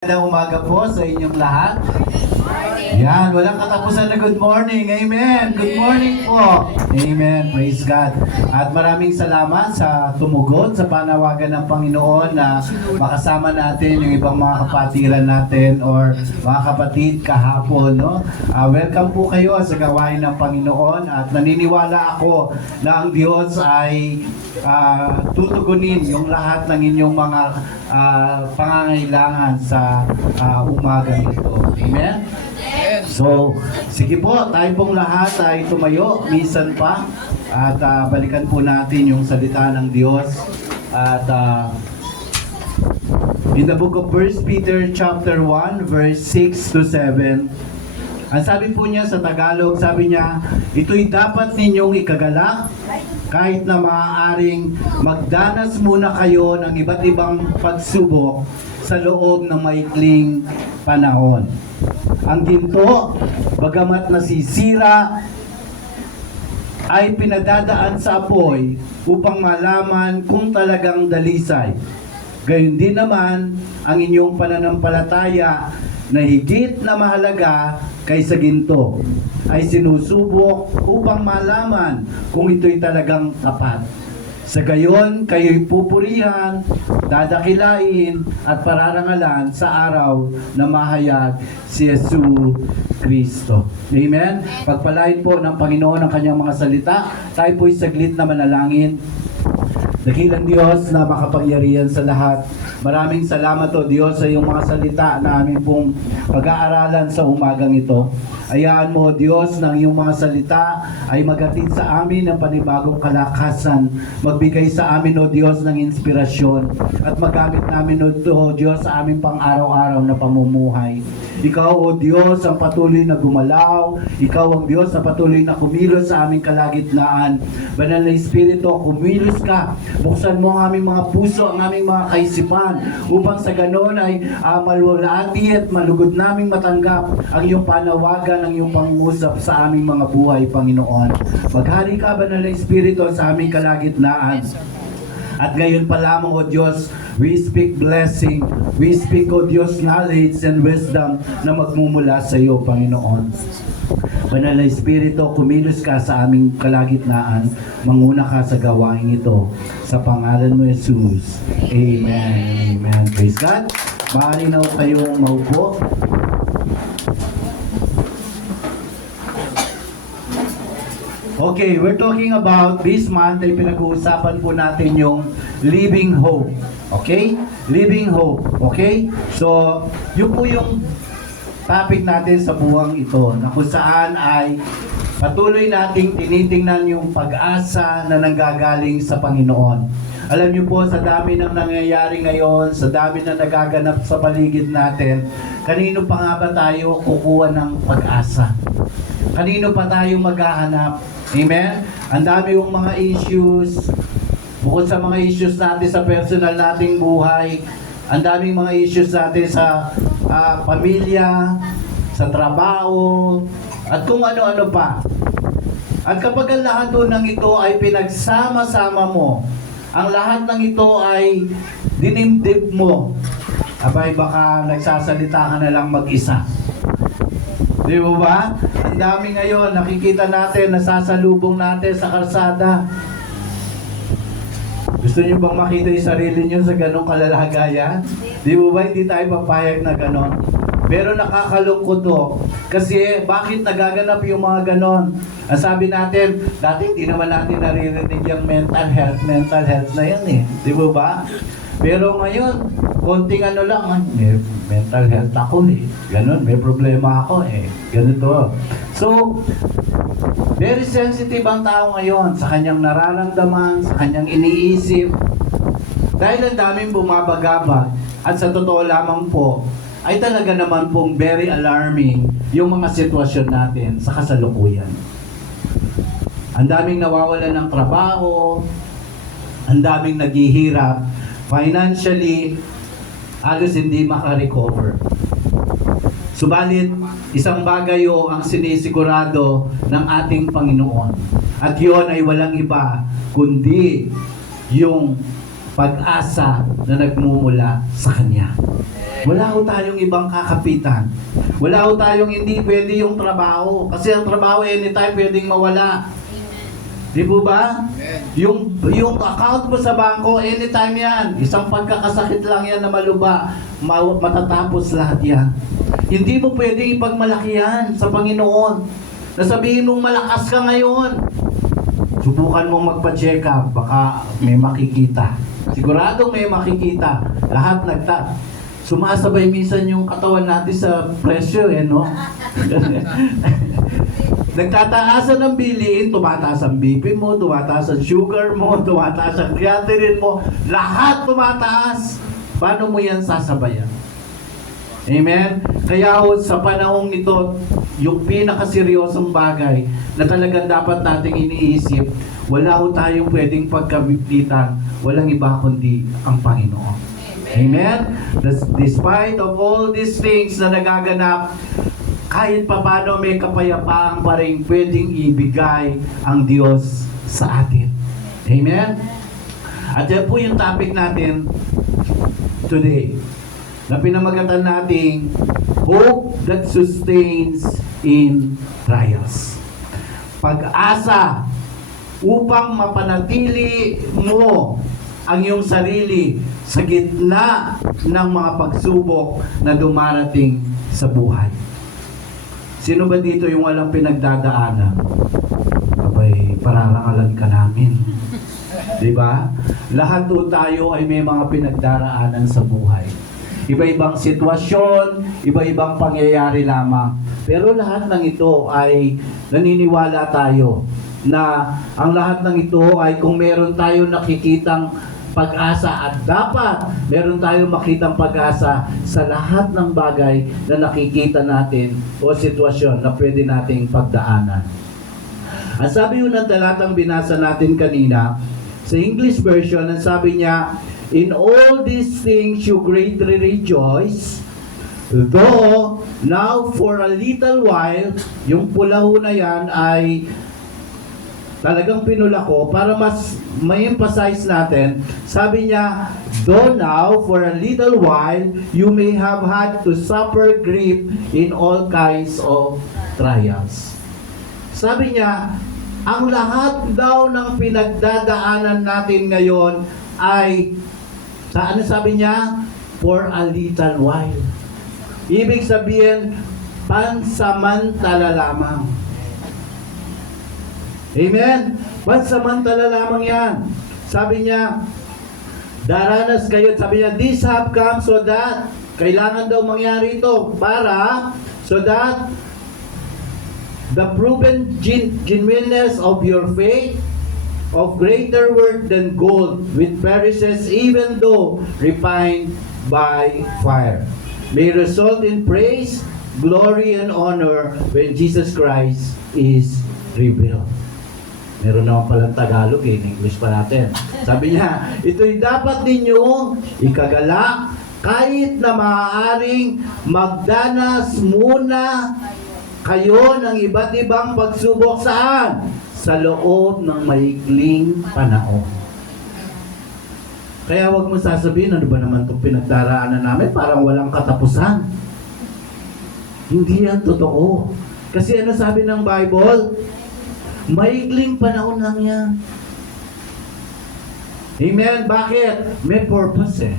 Magandang umaga po sa inyong lahat. Yan, walang katapusan na good morning. Amen. Good morning po. Amen. Praise God. At maraming salamat sa tumugon sa panawagan ng Panginoon na makasama natin yung ibang mga kapatiran natin or mga kapatid kahapon. No? Welcome po kayo sa gawain ng Panginoon at naniniwala ako na ang Diyos ay tutugunin yung lahat ng inyong mga pangangailangan sa umaga nito. Amen? So, sige po, tayo pong lahat ay tumayo, minsan pa, at balikan po natin yung salita ng Diyos. At in the book of 1 Peter chapter 1, verse 6 to 7, ang sabi po niya sa Tagalog, sabi niya, ito'y dapat ninyong ikagalak, kahit na maaaring magdanas muna kayo ng iba't ibang pagsubok sa loob ng maikling panahon. Ang ginto, bagamat nasisira, ay pinadadaan sa apoy upang malaman kung talagang dalisay. Gayon din naman ang inyong pananampalataya na higit na mahalaga kaysa ginto ay sinusubok upang malaman kung ito'y talagang tapat. Sa gayon, kayo'y pupurihan, dadakilain at pararangalan sa araw na mahayag si Yesu Kristo. Amen? Pagpalain po ng Panginoon ang kanyang mga salita. Tayo po'y saglit na manalangin. Dakilang Diyos na makapangyarihan sa lahat. Maraming salamat o Diyos sa iyong mga salita na aming pong pag-aaralan sa umagang ito. Hayaan mo, Diyos, ng iyong mga salita ay maghatid sa amin ng panibagong kalakasan. Magbigay sa amin, O Diyos, ng inspirasyon at magamit namin, O Diyos, sa aming pang-araw-araw na pamumuhay. Ikaw, O Diyos, ang patuloy na gumalaw. Ikaw ang Diyos na patuloy na kumilos sa aming kalagitnaan. Banal na Espiritu, kumilos ka. Buksan mo ang aming mga puso, ang aming mga kaisipan, upang sa ganon ay malwalati at malugod naming matanggap ang iyong panawagan, ang iyong pangungusap sa aming mga buhay, Panginoon. Maghari ka, Banal na Espiritu, sa aming kalagitnaan. At ngayon pa lamang, O Diyos, we speak blessing. We speak, O Diyos, knowledge and wisdom na magmumula sa iyo, Panginoon. Banal na Espiritu, kumilos ka sa aming kalagitnaan. Manguna ka sa gawain ito. Sa pangalan mo, Jesus. Amen. Amen. Praise God. Maaari na kayong maupo. Okay, we're talking about this month ay pinag-uusapan po natin yung living hope. Okay? Living hope. Okay? So, yun po yung topic natin sa buwang ito na kung saan ay patuloy nating tinitingnan yung pag-asa na nanggagaling sa Panginoon. Alam niyo po, sa dami ng nangyayari ngayon, sa dami na nagaganap sa paligid natin, kanino pa nga ba tayo kukuha ng pag-asa? Kanino pa tayo maghahanap? Amen? Ang dami yung mga issues, bukod sa mga issues natin sa personal nating buhay, ang daming mga issues natin sa pamilya, sa trabaho, at kung ano-ano pa. At kapag ang lahat ng ito ay pinagsama-sama mo, ang lahat ng ito ay dinimdim mo, abay baka nagsasalita ka na lang mag-isa. Di ba? Ang dami ngayon, nakikita natin, nasasalubong natin sa kalsada. Gusto niyo bang makita yung sarili niyo sa ganong kalalagayan? Di ba? Hindi tayo papayag na ganon. Pero nakakalungkot to. Kasi bakit nagaganap yung mga ganon? Ang sabi natin, dati hindi naman natin naririnig yung mental health. Mental health na yan eh. Di ba? Pero ngayon, konting ano lang, may mental health ako eh. Ganon, may problema ako eh. Ganito. So, very sensitive ang tao ngayon sa kanyang nararamdaman, sa kanyang iniisip. Dahil ang daming bumabagabag at sa totoo lamang po, ay talaga naman pong very alarming yung mga sitwasyon natin sa kasalukuyan. Ang daming nawawalan ng trabaho, ang daming naghihirap, financially, halos hindi makarecover. Subalit, isang bagay ang sinisigurado ng ating Panginoon. At yun ay walang iba, kundi yung pag-asa na nagmumula sa Kanya. Wala ho tayong ibang kakapitan. Wala ho tayong hindi pwede yung trabaho. Kasi ang trabaho anytime pwedeng mawala. Di po ba? Yung account mo sa bangko, anytime yan. Isang pagkakasakit lang yan na maluba. Matatapos lahat yan. Hindi mo pwedeng ipagmalaki yan sa Panginoon. Nasabihin mong malakas ka ngayon. Subukan mong magpa-check up. Baka may makikita. Siguradong may makikita. Lahat sumasabay minsan yung katawan natin sa presyo, no? Nagtataasan ng bilihin, tumataas ang BP mo, tumataas ang sugar mo, tumataas ang creatinine mo, lahat tumataas. Paano mo yan sasabayan? Amen? Kaya sa panahong ito, yung pinakaseryosong bagay na talagang dapat nating iniisip, wala ho tayong pwedeng pagkabitan, walang iba kundi ang Panginoon. Amen? Despite of all these things na nagaganap, kahit paano may kapayapaan pa rin pwedeng ibigay ang Diyos sa atin. Amen? At yan po yung topic natin today, na pinamagatan nating Hope that Sustains in Trials. Pag-asa upang mapanatili mo ang iyong sarili sa gitna ng mga pagsubok na dumarating sa buhay. Sino ba dito yung walang pinagdadaanan? Abay, pararangalan ka namin. Diba? Lahat po tayo ay may mga pinagdaraanan sa buhay. Iba-ibang sitwasyon, iba-ibang pangyayari lamang. Pero lahat ng ito ay naniniwala tayo na ang lahat ng ito ay kung meron tayo nakikitang pag-asa, at dapat meron tayong makitang pag-asa sa lahat ng bagay na nakikita natin o sitwasyon na pwede nating pagdaanan. Ang sabi yun ng talatang binasa natin kanina, sa English version, ang sabi niya, in all these things you greatly rejoice, though now for a little while, yung pula ho na yan ay talagang pinula ko para mas may emphasize natin. Sabi niya, though now, for a little while, you may have had to suffer grief in all kinds of trials. Sabi niya, ang lahat daw ng pinagdadaanan natin ngayon ay, ano sabi niya? For a little while. Ibig sabihin, pansamantala lamang. Amen? Pansamantala lamang yan. Sabi niya, daranas kayo, sabi niya, this have come so that, kailangan daw mangyari ito, para, so that, the proven genuineness of your faith, of greater worth than gold, which perishes even though refined by fire, may result in praise, glory, and honor when Jesus Christ is revealed. Meron naman palang Tagalog in English pa natin. Sabi niya, ito'y dapat ninyo ikagalak kahit na maaaring magdanas muna kayo ng iba't ibang pagsubok saan? Sa loob ng maikling panahon. Kaya wag mo sasabihin, ano ba naman itong pinagdaraanan namin? Parang walang katapusan. Hindi yan totoo. Kasi ano sabi ng Bible? Maikling panahon lang yan. Amen? Bakit? May purpose eh.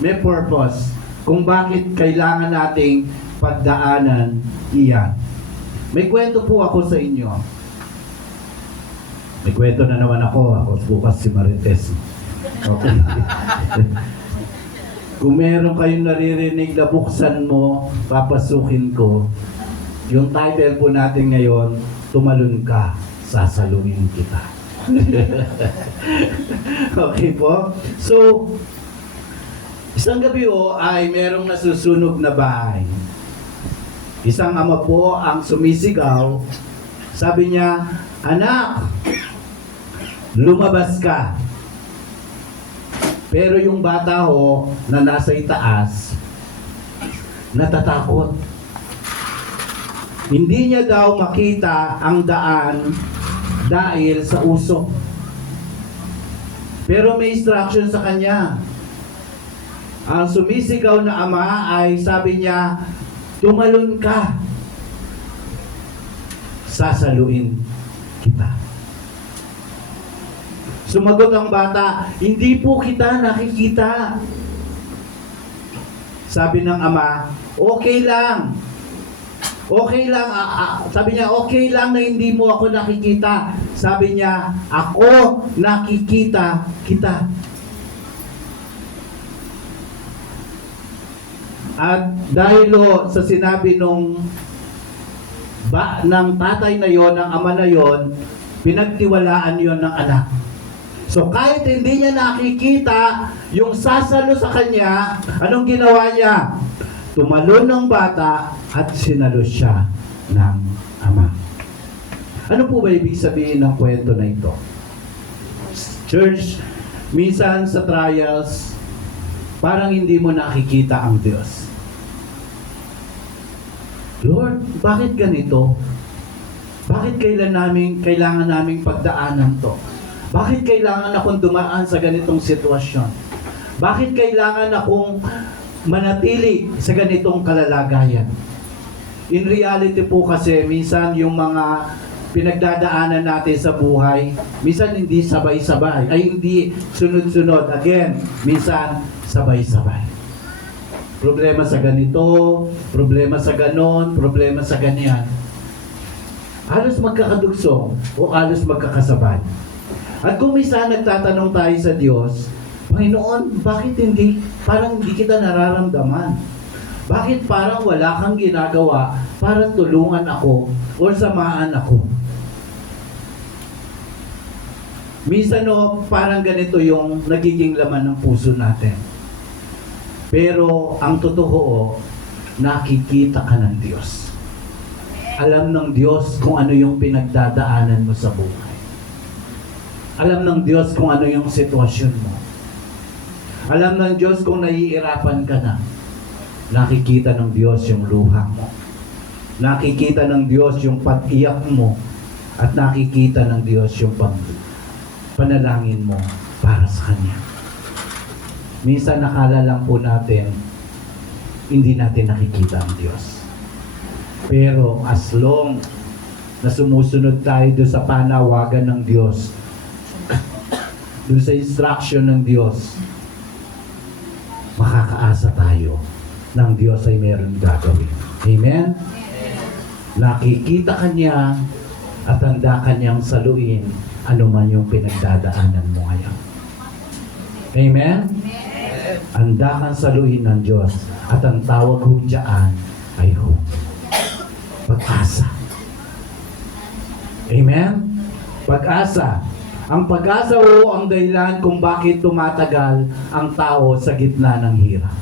May purpose kung bakit kailangan nating pagdaanan iyan. May kwento po ako sa inyo. May kwento na naman ako. Ako bukas si Marites. Okay. Kung meron kayong naririnig na buksan mo, papasukin ko. Yung title po natin ngayon, tumalon ka, sasaluhin kita. Okay po? So, isang gabi ay merong nasusunog na bahay. Isang ama po ang sumisigaw. Sabi niya, anak, lumabas ka. Pero yung bata na nasa itaas, natatakot. Hindi niya daw makita ang daan dahil sa usok. Pero may instruction sa kanya. Ang sumisigaw na ama ay sabi niya, tumalon ka. Sasaluin kita. Sumagot ang bata, hindi po kita nakikita. Sabi ng ama, okay lang. Okay lang. Sabi niya, okay lang na hindi mo ako nakikita. Sabi niya, ako nakikita kita. At dahil sa sinabi ng tatay na yon, ng ama na yon, pinagtiwalaan yon ng anak. So kahit hindi niya nakikita yung sasalo sa kanya, anong ginawa niya? Tumalon ng bata at sinalo siya ng ama. Ano po ba ibig sabihin ng kwento na ito? Church, minsan sa trials, parang hindi mo nakikita ang Diyos. Lord, bakit ganito? Bakit kailangan naming pagdaanan to? Bakit kailangan akong dumaan sa ganitong sitwasyon? Bakit kailangan akong manatili sa ganitong kalalagayan? In reality po kasi, minsan yung mga pinagdadaanan natin sa buhay, minsan hindi sabay-sabay, ay hindi sunod-sunod. Again, minsan sabay-sabay. Problema sa ganito, problema sa ganon, problema sa ganyan. Halos magkakadugso o halos magkakasabay. At kung minsan nagtatanong tayo sa Diyos, Panginoon, bakit parang hindi kita nararamdaman? Bakit parang wala kang ginagawa para tulungan ako o samaan ako? Minsan parang ganito yung nagiging laman ng puso natin. Pero ang totoo, nakikita ka ng Diyos. Alam ng Diyos kung ano yung pinagdadaanan mo sa buhay. Alam ng Diyos kung ano yung sitwasyon mo. Alam ng Diyos kung naiirapan ka na. Nakikita ng Diyos yung luha mo. Nakikita ng Diyos yung pag-iyak mo. At nakikita ng Diyos yung panalangin mo para sa Kanya. Minsan nakala lang po natin, hindi natin nakikita ang Diyos. Pero as long na sumusunod tayo doon sa panawagan ng Diyos, doon sa instruction ng Diyos, makakaasa tayo ng Diyos ay meron gagawin. Amen? Nakikita ka niya at handa ka niyang saluin anuman yung pinagdadaanan mo ngayon. Amen? Handa kang saluin ng Diyos at ang tawag ho dyan ay hope. Pag-asa. Amen? Pag-asa. Ang pag-asa ho ang dahilan kung bakit tumatagal ang tao sa gitna ng hirap.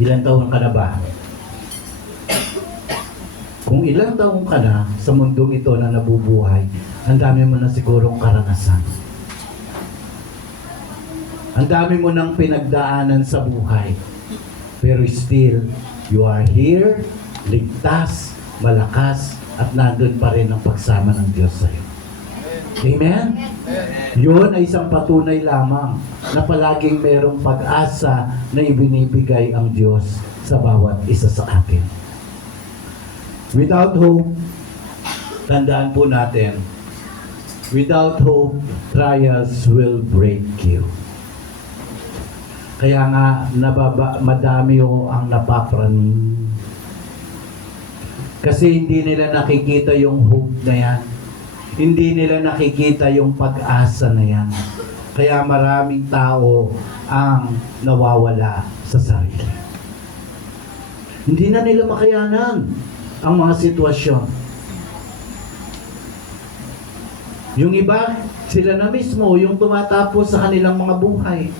Ilang taon ka na ba? Kung ilang taon ka na sa mundong ito na nabubuhay, ang dami mo na sigurong karanasan. Ang dami mo nang pinagdaanan sa buhay. Pero still, you are here, ligtas, malakas, at nandun pa rin ang pagsama ng Diyos sa iyo. Amen? Yun ay isang patunay lamang na palaging merong pag-asa na ibinibigay ang Diyos sa bawat isa sa atin. Without hope, tandaan po natin, without hope, trials will break you. Kaya nga, madami ang napapraning. Kasi hindi nila nakikita yung hope na yan. Hindi nila nakikita yung pag-asa na yan. Kaya maraming tao ang nawawala sa sarili. Hindi na nila makayanan ang mga sitwasyon. Yung iba, sila na mismo yung tumatapos sa kanilang mga buhay.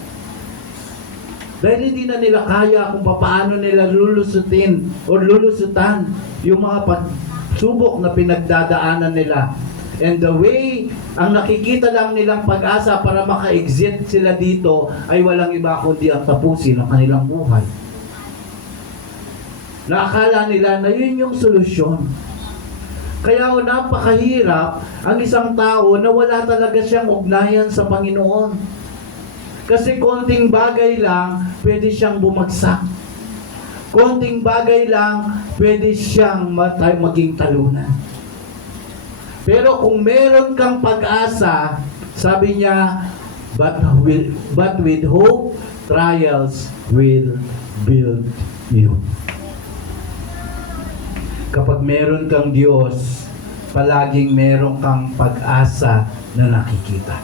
Dahil hindi na nila kaya kung paano nila lulusutin o lulusutan yung mga pagsubok na pinagdadaanan nila. And the way, ang nakikita lang nilang pag-asa para maka-exit sila dito ay walang iba kundi ang tapusin ng kanilang buhay. Naakala nila na yun yung solusyon. Kaya napakahirap ang isang tao na wala talaga siyang ugnayan sa Panginoon. Kasi konting bagay lang, pwede siyang bumagsak. Konting bagay lang, pwede siyang maging talunan. Pero kung meron kang pag-asa, sabi niya, but with hope, trials will build you. Kapag meron kang Diyos, palaging meron kang pag-asa na nakikita.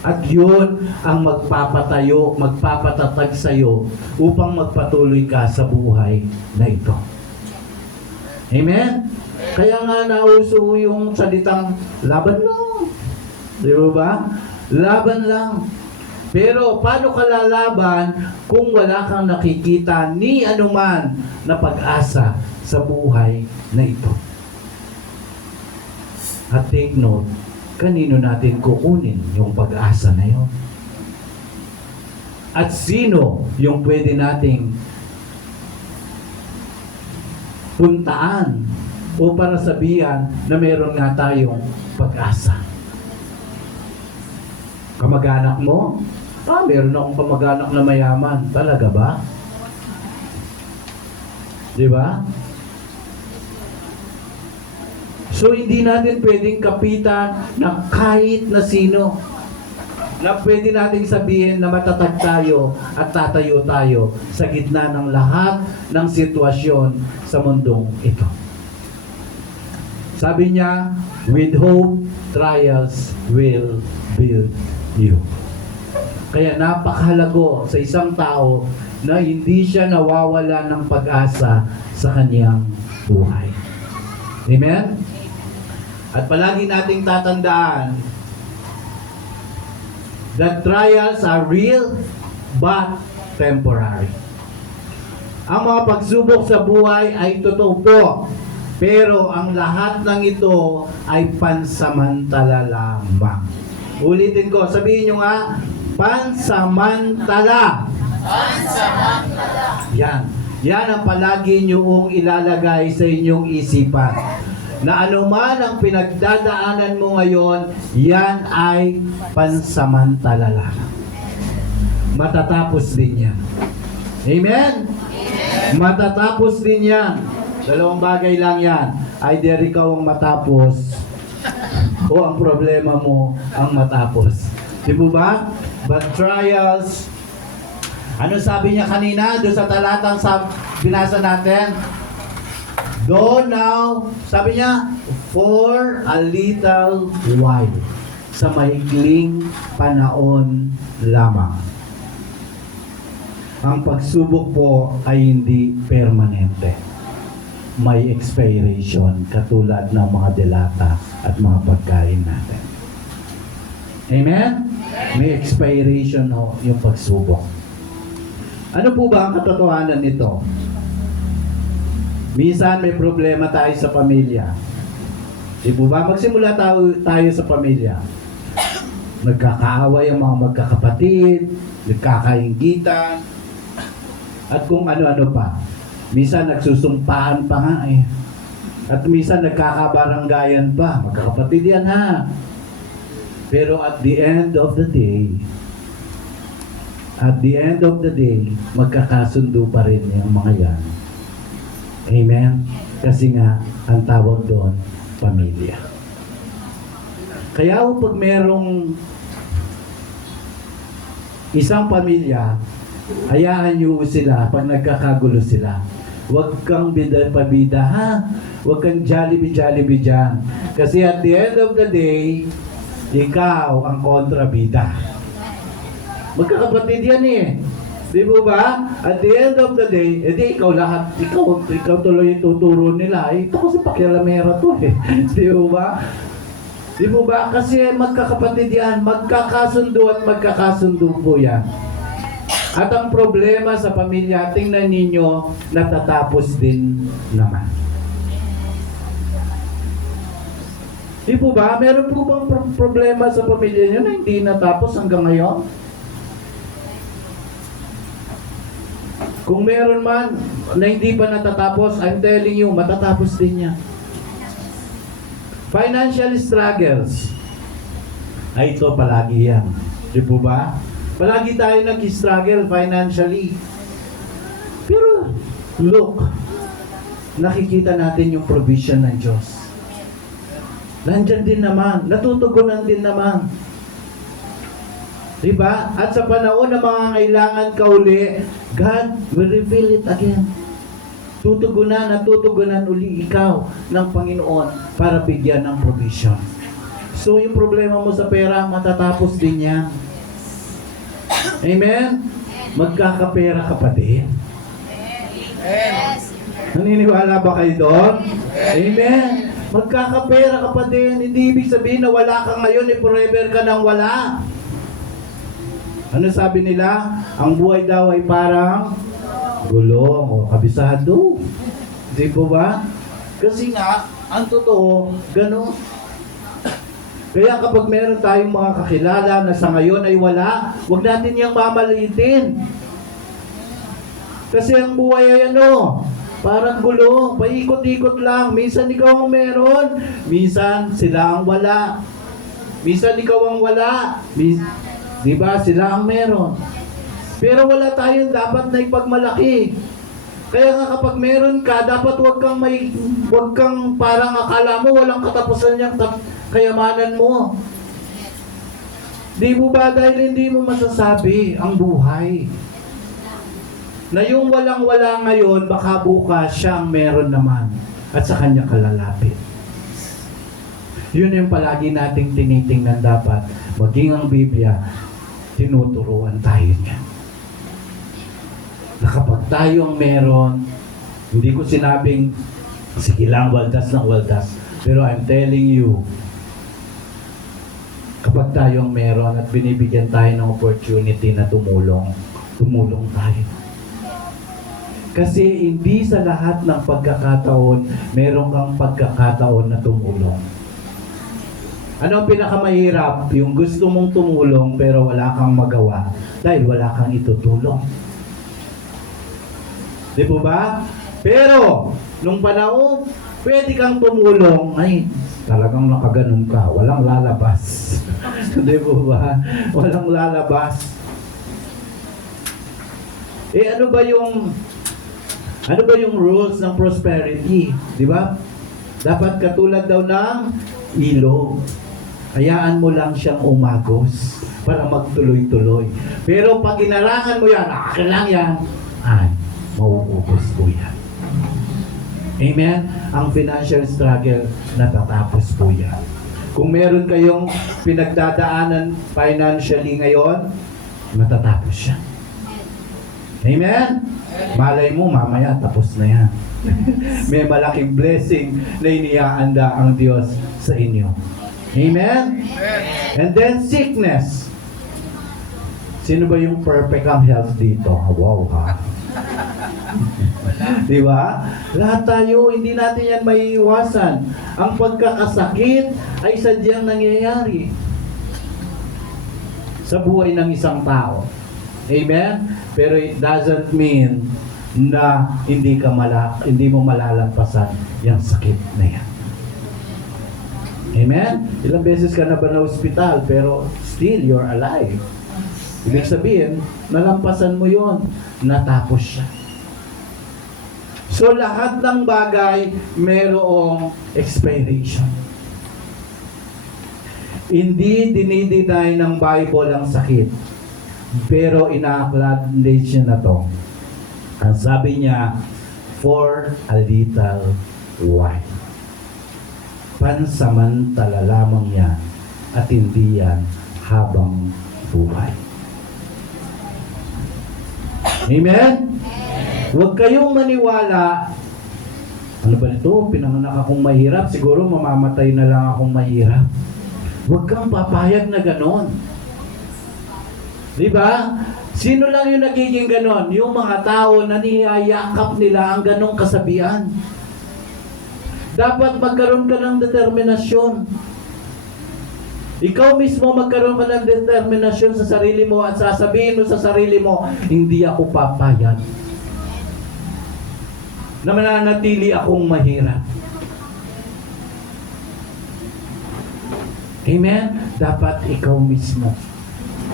At yun ang magpapatayo, magpapatatag sa iyo upang magpatuloy ka sa buhay na ito. Amen? Kaya nga nauso yung salitang laban lang. Di ba? Laban lang. Pero paano ka lalaban kung wala kang nakikita ni anuman na pag-asa sa buhay na ito? At take note, kanino natin kukunin yung pag-asa na yun? At sino yung pwede nating puntaan o para sabihan na meron nga tayong pag-asa? Kamag-anak mo? Meron akong kamag-anak na mayaman. Talaga ba? Di ba? So, hindi natin pwedeng kapitan na kahit na sino na pwede nating sabihin na matatag tayo at tatayo tayo sa gitna ng lahat ng sitwasyon sa mundong ito. Sabi niya, with hope, trials will build you. Kaya napakahalago sa isang tao na hindi siya nawawala ng pag-asa sa kanyang buhay. Amen? At palagi nating tatandaan that trials are real but temporary. Ang mga pagsubok sa buhay ay totoo po, pero ang lahat ng ito ay pansamantala lamang. Ulitin ko, sabihin nyo nga, pansamantala. Pansamantala. Yan. Yan ang palagi nyoong ilalagay sa inyong isipan. Na anuman ang pinagdadaanan mo ngayon, yan ay pansamantala lang. Matatapos din yan. Amen? Amen. Matatapos din yan. Dalawang bagay lang yan. Either ikaw ang matapos o ang problema mo ang matapos. Di ba ba? But trials, ano sabi niya kanina doon sa talatang binasa natin? Though now, sabi niya, for a little while, sa maikling panahon lamang. Ang pagsubok po ay hindi permanente. May expiration, katulad ng mga delata at mga pagkain natin. Amen? May expiration ho, yung pagsubok. Ano po ba ang katotohanan nito? Minsan may problema tayo sa pamilya. Di po ba? Magsimula tayo sa pamilya. Nagkakaaway ang mga magkakapatid, nagkakainggitan, at kung ano-ano pa. Minsan nagsusumpaan pa nga eh. At minsan nagkakabaranggayan pa. Magkakapatid yan ha. Pero at the end of the day, magkakasundo pa rin yung mga yan. Amen? Kasi nga, ang tawag doon, pamilya. Kaya pag merong isang pamilya, hayaan nyo sila pag nagkakagulo sila. Huwag kang bida-pabida, ha? Huwag kang Jollibee dyan. Kasi at the end of the day, ikaw ang kontrabida. Magkakapatid yan eh. Di ba ba? At the end of the day, edi ikaw lahat, ikaw tuloy yung tuturo nila. Ito kasi pakialamera to eh. Di ba? Di ba ba? Kasi magkakapatid yan, magkakasundo at magkakasundo po yan. At ang problema sa pamilya, tingnan ninyo, natatapos din naman. Di po ba? Meron po bang problema sa pamilya nyo na hindi natapos hanggang ngayon? Kung meron man na hindi pa natatapos, I'm telling you, matatapos din niya. Financial struggles. Ay, ito palagi yan. Di po ba? Palagi tayo nag-struggle financially. Pero, look, nakikita natin yung provision ng Diyos. Nandyan din naman, natutugunan din naman. Diba? At sa panahon ng mga kailangan ka uli, God will reveal it again. Tutugunan at tutugunan uli ikaw ng Panginoon para bigyan ng provision. So yung problema mo sa pera, matatapos din yan. Amen? Magkakapera ka pa din. Yes. Naniniwala ba kayo doon? Amen? Magkakapera ka pa din. Hindi ibig sabihin na wala ka ngayon, forever ka nang wala. Ano sabi nila? Ang buhay daw ay parang gulong o kabisado. Di po ba? Kasi nga, ang totoo, gano'n. Kaya kapag meron tayong mga kakilala na sa ngayon ay wala, huwag natin niyang mamalitin. Kasi ang buhay ay ano, parang gulong, paikot-ikot lang. Minsan ikaw ang meron, minsan sila ang wala. Minsan ikaw ang wala, di ba? Sila ang meron. Pero wala tayong dapat na ipagmalaki. Kaya nga kapag meron ka, dapat huwag kang parang akala mo walang katapusan yung kayamanan mo. Di mo ba dahil hindi mo masasabi ang buhay? Na yung walang-wala ngayon, baka bukas siya ang meron naman at sa kanya kalalapit. Yun yung palagi nating tinitingnan dapat. Maging ang Biblia, tinuturuan tayo niya. Na kapag tayo ang meron, hindi ko sinabing, sige lang, waldas ng waldas. Pero I'm telling you, kapag tayo ang meron at binibigyan tayo ng opportunity na tumulong tayo. Kasi hindi sa lahat ng pagkakataon, meron kang pagkakataon na tumulong. Ano ang pinakamahirap? Yung gusto mong tumulong pero wala kang magawa dahil wala kang itutulong. Di po ba? Pero, nung panahon, pwede kang tumulong, ay, talagang nakaganon ka, walang lalabas. Di po ba? Walang lalabas. Ano ba yung rules ng prosperity? Di ba? Dapat katulad daw ng ilog. Hayaan mo lang siyang umagos para magtuloy-tuloy. Pero pag inarangan mo yan, akin lang yan, ay, mauubos po yan. Amen? Ang financial struggle, natatapos po yan. Kung meron kayong pinagdadaanan financially ngayon, matatapos siya. Amen? Malay mo, mamaya tapos na yan. May malaking blessing na inihaanda ang Diyos sa inyo. Amen? And then sickness. Sino ba yung perfect ang health dito? Wow, ha? Di ba? Lahat tayo, hindi natin yan maiiwasan. Ang pagkakasakit ay sadyang nangyayari sa buhay ng isang tao. Amen? Pero it doesn't mean na hindi mo malalampasan yung sakit na yan. Amen? Ilang beses ka na ba na ospital pero still you're alive. Ibig sabihin, nalampasan mo yon, natapos siya. So lahat ng bagay merong expiration. Hindi dinideny ng Bible ang sakit. Pero ina-acknowledge niya na to. Ang sabi niya, for a little while. Pansamantala lamang yan at hindi yan habang buhay. Amen? Huwag kayong maniwala. Ano ba nito? Pinanganak akong mahirap. Siguro mamamatay na lang akong mahirap. Huwag kang papayag na ganon. Diba? Sino lang yung nagiging ganon? Yung mga tao na niyayakap nila ang ganong kasabihan. Dapat magkaroon ka ng determinasyon. Ikaw mismo magkaroon ka ng determinasyon sa sarili mo at sasabihin mo sa sarili mo, hindi ako papayag na mananatili akong mahirap. Amen? Dapat ikaw mismo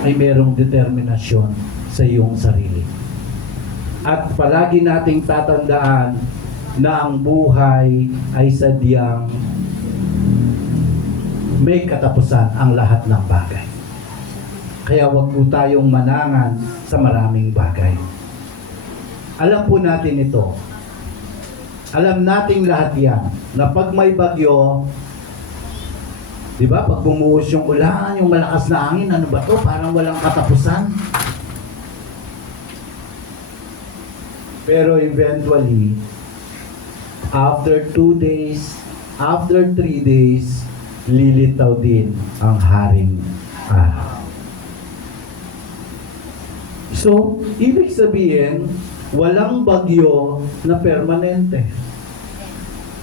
ay merong determinasyon sa iyong sarili. At palagi nating tatandaan na ang buhay ay sadyang may katapusan ang lahat ng bagay. Kaya wag po tayong manangan sa maraming bagay. Alam po natin ito. Alam nating lahat yan, na pag may bagyo, di ba, pag bumuhos yung ulan, yung malakas na hangin, ano ba to? Parang walang katapusan. Pero eventually, after 2 days, after 3 days, lilitaw din ang haring araw. So, ibig sabihin, walang bagyo na permanente.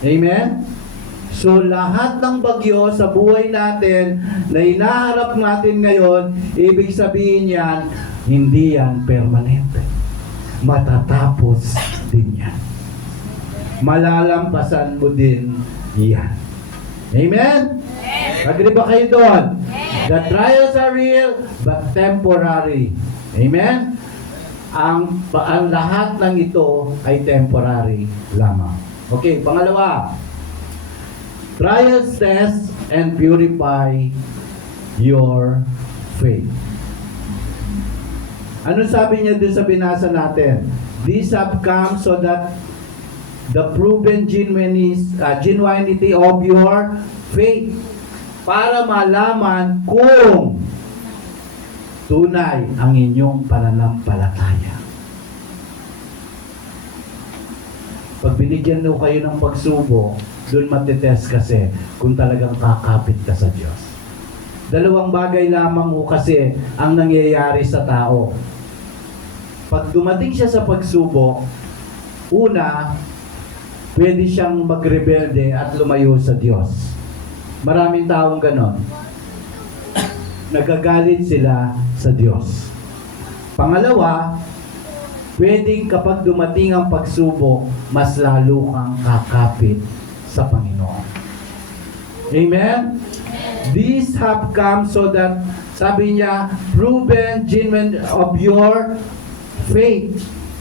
Amen? So, lahat ng bagyo sa buhay natin na hinaharap natin ngayon, ibig sabihin yan, hindi yan permanente. Matatapos din yan. Malalampasan mo din yan. Amen? Agree ba kayo doon? The trials are real, but temporary. Amen? Ang lahat ng ito ay temporary lamang. Okay, pangalawa. Trials test and purify your faith. Ano sabi niya doon sa binasa natin? These have come so that the proven genuinity of your faith, para malaman kung tunay ang inyong pananampalataya. Pag binigyan mo kayo ng pagsubok, doon matitest kasi kung talagang kakapit ka sa Diyos. Dalawang bagay lamang mo kasi ang nangyayari sa tao. Pag dumating siya sa pagsubok, una, pwede siyang magrebelde at lumayo sa Diyos. Maraming taong ganon. Nagagalit sila sa Diyos. Pangalawa, pwedeng kapag dumating ang pagsubok, mas lalo kang kakapit sa Panginoon. Amen? These have come so that, sabi niya, proven genuine of your faith.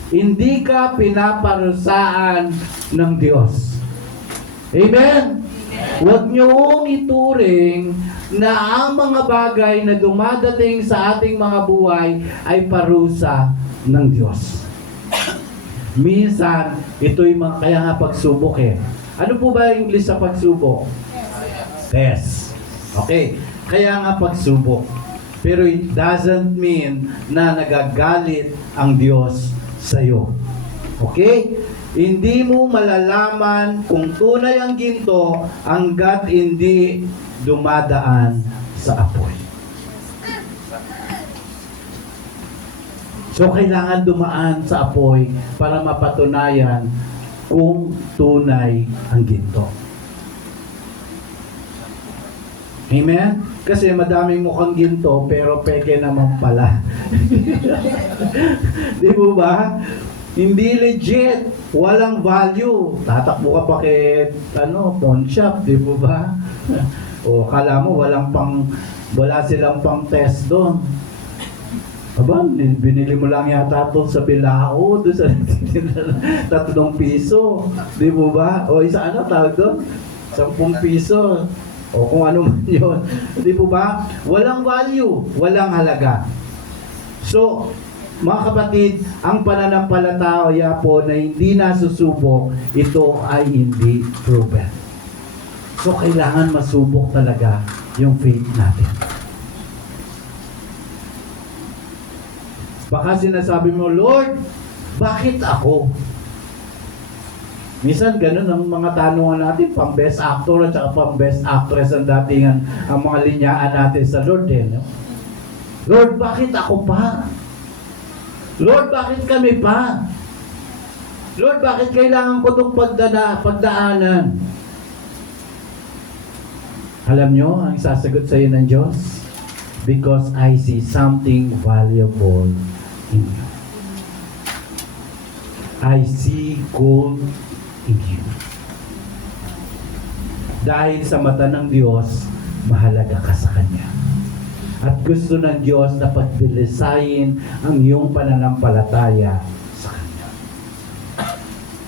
Hindi ka pinaparusaan ng Diyos. Amen? Huwag niyong ituring na ang mga bagay na dumadating sa ating mga buhay ay parusa ng Diyos. Minsan, ito'y kaya nga pagsubok eh. Ano po ba yung English sa pagsubok? Test. Okay. Kaya nga pagsubok. Pero it doesn't mean na nagagalit ang Diyos sa iyo. Okay? Hindi mo malalaman kung tunay ang ginto hanggat hindi dumadaan sa apoy. So, kailangan dumaan sa apoy para mapatunayan kung tunay ang ginto. Amen? Kasi madaming mukhang ginto, pero peke naman pala. Di mo ba? Hindi legit. Walang value. Tatakbo ka pa kay, pawn shop, di mo ba? O, kala mo, wala silang pang test doon. Aba, binili mo lang yata ito sa Bilao, doon sa 3 piso. Di mo ba? O isa tawag doon? 10 piso. O kung ano man yun. Di po ba? Walang value, walang halaga. So, mga kapatid, ang pananampalataya po na hindi nasusubok, ito ay hindi proven. So, kailangan masubok talaga yung faith natin. Baka sinasabi mo, Lord, bakit ako? Minsan ganun ang mga tanungan natin, pang best actor at saka pang best actress ang datingan, ang mga linyaan natin sa Lord no? Lord, bakit ako pa? Lord, bakit kami pa? Lord, bakit kailangan ko itong pagdaanan? Alam nyo, ang sasagot sa iyo ng Diyos? Because I see something valuable in you. I see gold in you. Dahil sa mata ng Diyos, mahalaga ka sa Kanya. At gusto ng Diyos na pagdilisayin ang iyong pananampalataya sa Kanya.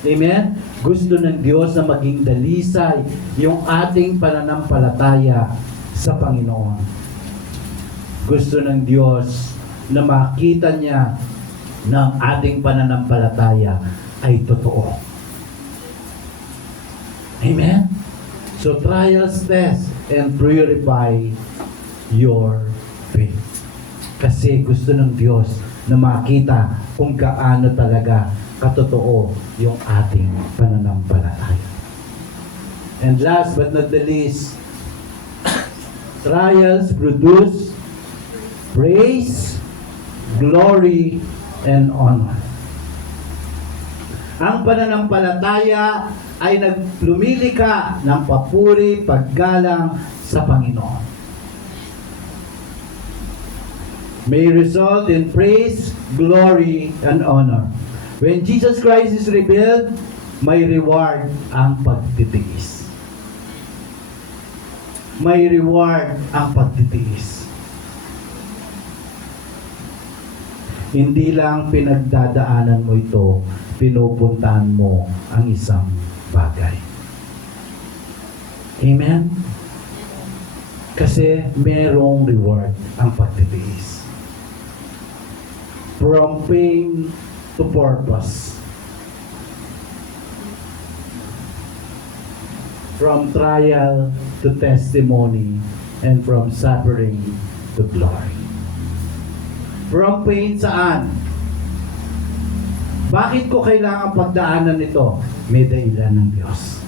Amen? Gusto ng Diyos na maging dalisay yung ating pananampalataya sa Panginoon. Gusto ng Diyos na makita niya na ang ating pananampalataya ay totoo. Amen? So trials, test, and purify your faith. Kasi gusto ng Diyos na makita kung gaano talaga katotoo yung ating pananampalataya. And last but not the least, trials produce praise, glory, and honor. Ang pananampalataya ay lumilika ng papuri, paggalang sa Panginoon. May result in praise, glory, and honor. When Jesus Christ is revealed, may reward ang pagtitiis. May reward ang pagtitiis. Hindi lang pinagdadaanan mo ito, pinupuntahan mo ang isang bagay. Amen? Kasi merong reward ang pagtitiis. From pain to purpose. From trial to testimony, and from suffering to glory. From pain saan? Bakit ko kailangan pagdaanan ito? May dahilan ng Diyos.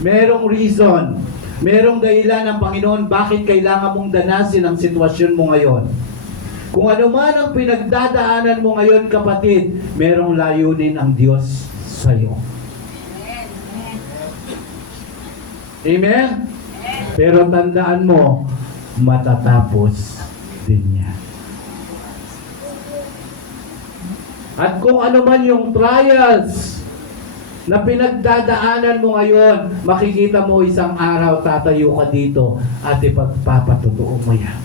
Merong reason. Merong dahilan ng Panginoon bakit kailangan mong danasin ang sitwasyon mo ngayon. Kung ano man ang pinagdadaanan mo ngayon, kapatid, merong layunin ang Diyos sa iyo. Amen? Pero tandaan mo, matatapos din yan. At kung ano man yung trials na pinagdadaanan mo ngayon, makikita mo isang araw tatayo ka dito at ipagpapatotoo mo yan.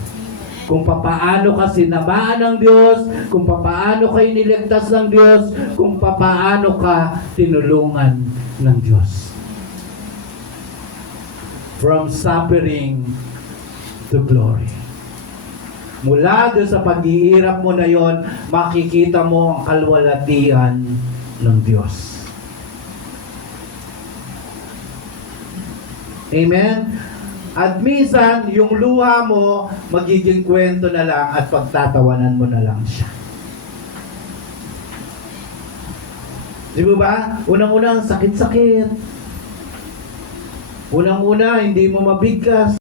Kung papaano ka sinamaan ng Diyos, kung papaano ka iniligtas ng Diyos, kung papaano ka tinulungan ng Diyos. From suffering to glory. Mula doon sa paghihirap mo na yon, makikita mo ang kalwalatian ng Diyos. Amen? At minsan, yung luha mo, magiging kwento na lang at pagtatawanan mo na lang siya. Di ba? Unang-unang sakit-sakit. Unang-una, hindi mo mabigkas.